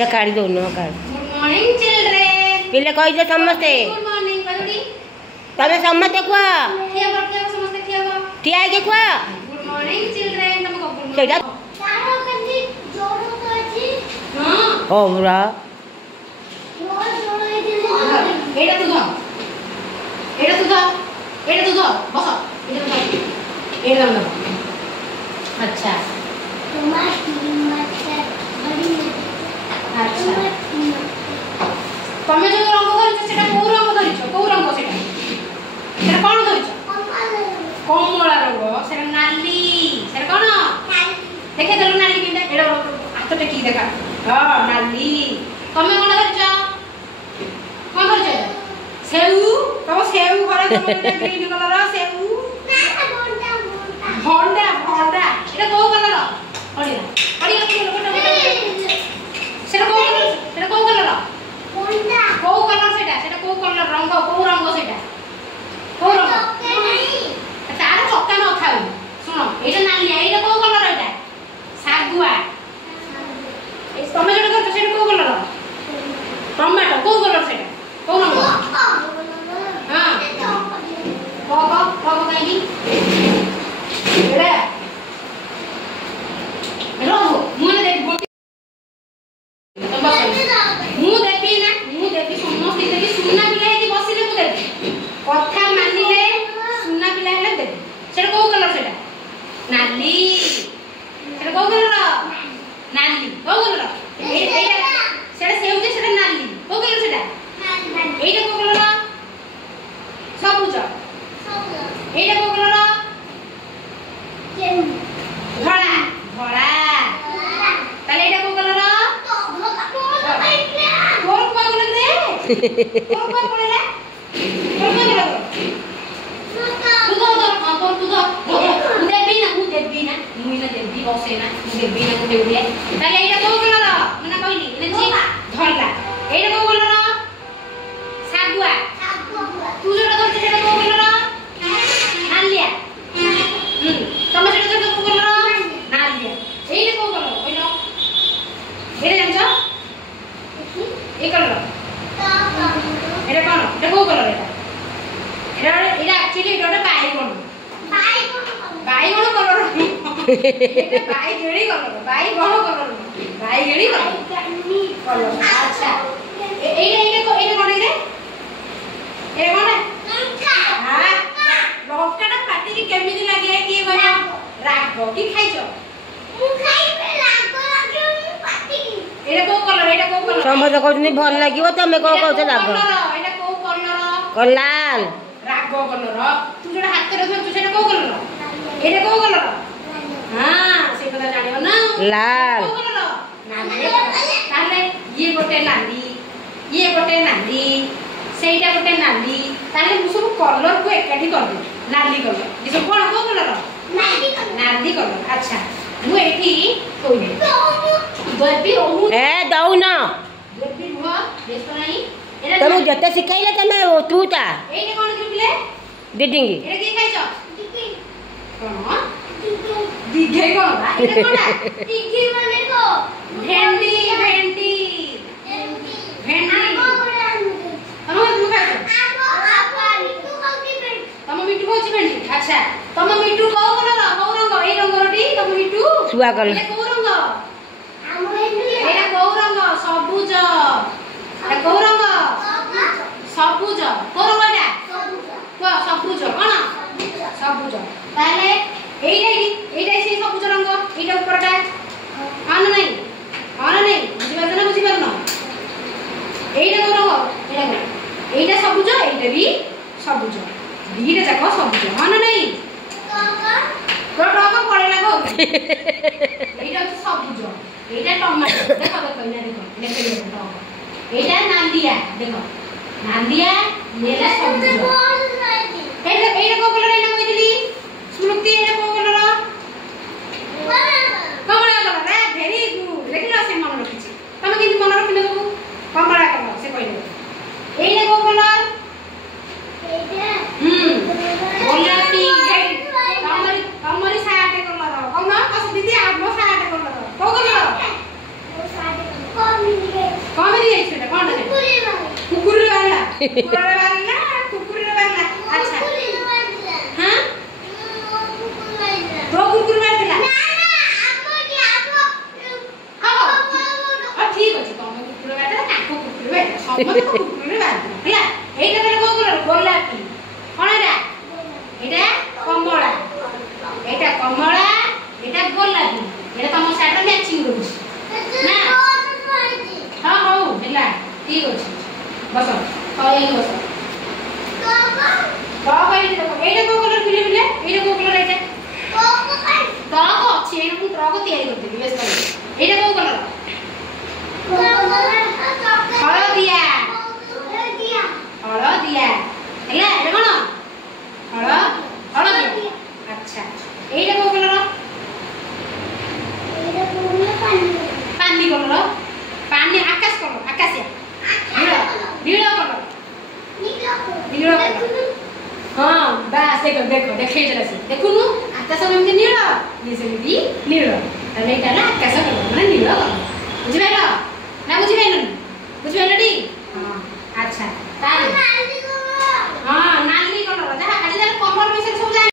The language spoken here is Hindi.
काढ़ी दोनों काढ़। Good morning children. पिले कहि दे समस्ते। गुड मॉर्निंग बलुड़ी। तबे समस्ते कुआ। खिया करते हो समस्ते खिया हो। ठिया के कुआ। गुड मॉर्निंग चिल्ड्रेन तुमको गुड मॉर्निंग। सेटा तारो कंदी जोरो तो अछि। हां। ओ बुरा। जोरो ए दिले। एटा तू ध। एटा तू ध। एटा तू ध। बस। एटा तू ध। एटा ध। अच्छा। तुम्हारी मत बड़ी अच्छा तमे जो रंग धरिछ सेटा को रंग धरिछ को रंग सेटा सेटा कोन धरिछ कमला रंग सेटा नाली सेटा कोन नाली देखे देलो नाली किंदा एडा हाथ टेकी देखा हां नाली तमे कोन धरिछ कोन धरिछ सेउ तब सेउ घरे तमे ग्रीन कलर सेउ ना भंडा भंडा एटा को कलर अड़िया अड़िया सेटा को कलर कोंडा को कलर सेटा को कलर रंग को रंग सेटा को रंग चक्के नहीं तार चक्का न खाऊ सुनो एटा नाली एटा को कलर एटा सागुआ ए तमे जेटा करछ सेटा को कलर टमाटो को कलर सेटा को रंग हां को काई एटा रो मुने देख मु देबी ना मु देबी समस्त देबी सुना पिला हेती बसिले मु देबी कथा मानिले सुना पिला हेले देबी सेटा को कलर सेटा नाली सेटा को कलर नाली को कलर एटा सेटा सेउ जे सेटा नाली को कलर सेटा नाली एटा को कलर सबुज एटा को कलर केउ धड़ा धड़ा ताले एटा को कलर कोन कोन पड़ेला कोन कोन लग तू देबी ना मुई ना देबी बसे ना मु देबी ना कोटे उड़िया ताले एटा को कलर मना कहली ने जी धरला एटा को कलर सागुआ तू जेटा धरछ सेटा को कलर नालिया तमे जेटा धरछ को कलर नालिया एटा को कलर ओइलो एटा जानछ ए कलर एटा कोन एटा को कलर एटा एक्चुअली एटा बाईगण कलर एटा बाईगणी कलर बाईगण कलर बाईगणी कलर अच्छा एटा कोन रे ए कोन हां लौकाटा पाटी की केमिति लागे की भया राग की खाइछो मु खाइबे राग लागे मु पाटी एटा को कलर समझ कहउनी भल लागिवो तमे को कहउछ लाग एटा को कलर लाल राग कलर तू जेटा हाथ रे धरछ सेटा को कलर एटा को कलर हां से कथा जानियो ना लाल को कलर नाली ताले ये गोटे नाली सेटा गोटे नाली ताले मु सब कलर को एकाठी कर दे नाली कलर ये सब कोन को कलर नाली कलर अच्छा मु एठी कोइ देबी ओहु ए दउ ना देबी हुआ देसो नाही तमे जते सिखाइले तमे तूटा एटा कोन दिले दिडिंगी एटा की खाइछ दिगी कोन दिगे कोन एटा कोनटा दिगी माने को भेंडी भेंडी भेंडी हम तू खाइछ आगो मिठू खाउची भेंडी तम मिठू खाउची भेंडी अच्छा तम मिठू को कलर को रंग ए रंगरटी तम मिठू सुआ कलर ए को रंग एटा को रंग सबुज ए को रंग सबुज को रंग एटा को सबुज कोन सबुज ताले एटा से सबुज रंग एटा ऊपरटा आन नहीं बुझि पारना एटा को रंग एटा सबुज एटा भी सबुज दीटा जाक सबुज आन नहीं तो टका पड़ेला को एटा सबुज एटा टमाटो देखो देखो इना देखो एटा नांदिया देखो नांदिया नेला सबुज एटा को कलर एना कइली स्मृति एटा को कलर कमला कलर रे भेरी गुड देखला से मन रखिछि तमे किंतु मन रखिले को कमला कलर से कइले एटा को कलर एटा गोलापी कमरी साटे कलर कम कस दीदी आबो साटे कलर को कलर ହେଇଛି କଣ କୁକୁରରେ ବାହାରିଲା କୁକୁରରେ ବାହାରିଲା କୁକୁରରେ ବାହାରିଲା ଆଚ୍ଛା ହଁ ତୋ କୁକୁର ବାହାରିଥିଲା ଠିକ ଅଛି ତମ କୁକୁର ବାହାରିଲା ତାଙ୍କ କୁକୁର ବାହାରିଲା ସମସ୍ତଙ୍କ କୁକୁରରେ ବାହାରିଥିଲା ହେଲା ଏଇଟା ତାହେଲେ କୋଉ କଲର ଗୋଲାପୀ କଣ ଏଇଟା କମଳା ଏଇଟା କମଳା ଏଇଟା ଗୋଲାପୀ ଏଇଟା ତମ ସାଇଡରେ ମ୍ୟାଚିଂ କରୁଛି ନା ହଁ ହଉ ହେଲା ଠିକ ଅଛି ବସ ହଉ ଏଇ ବସ ଏଇଟା କୋଉ କଲର ପିଲେ ପିଲେ ଏଇଟା କୋଉ କଲର ଏଇଟା ଟ୍ରକ୍ ଅଛି ଏଇଟା ମୁଁ ଟ୍ରକ୍ ତିଆରି କରିଦେବି ବେଶ ଏଇଟା କୋଉ କଲର ହଳଦିଆ ହଳଦିଆ ହେଲା ଏଇଟା କଣ ହଳଦିଆ ଆଚ୍ଛା ଏଇଟା କୋଉ କଲର ପାନି କଲର ପାନି ଆକାଶ କଲର ଆକାଶିଆ ନୀଳ କଲର ନୀଳ କଲର हाँ बास देखो देखो देखे जरा से देखो नु आकाश में नील ये सेमती नील ताले एटा ना आकाश कलर माने नील बुझि पाइलो ना बुझि पाइलो टी हां अच्छा ताले